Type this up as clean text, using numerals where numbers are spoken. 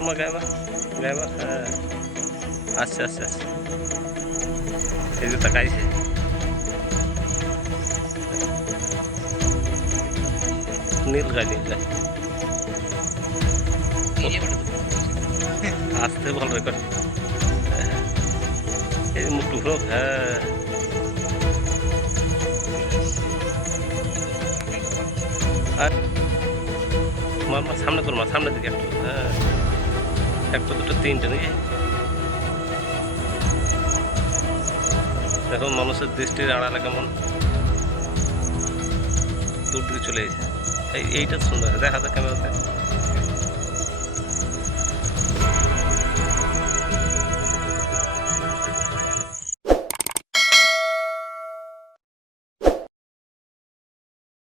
মার গায়ে মার হ্যাঁ আচ্ছা আচ্ছা আচ্ছা এই যে তাকাইছে নীল গায়ে আসতে বল রেকর্ড এই যে মুখ টুকরো হ্যাঁ আর মার সামনে কর মার সামনে দিকে একটু হ্যাঁ একটা দুটো তিনটে নাকি দেখো মানুষের দৃষ্টির আড়ালে কেমন দূর দিকে চলে গেছে এইটা সুন্দর দেখা যায় ক্যামেরাতে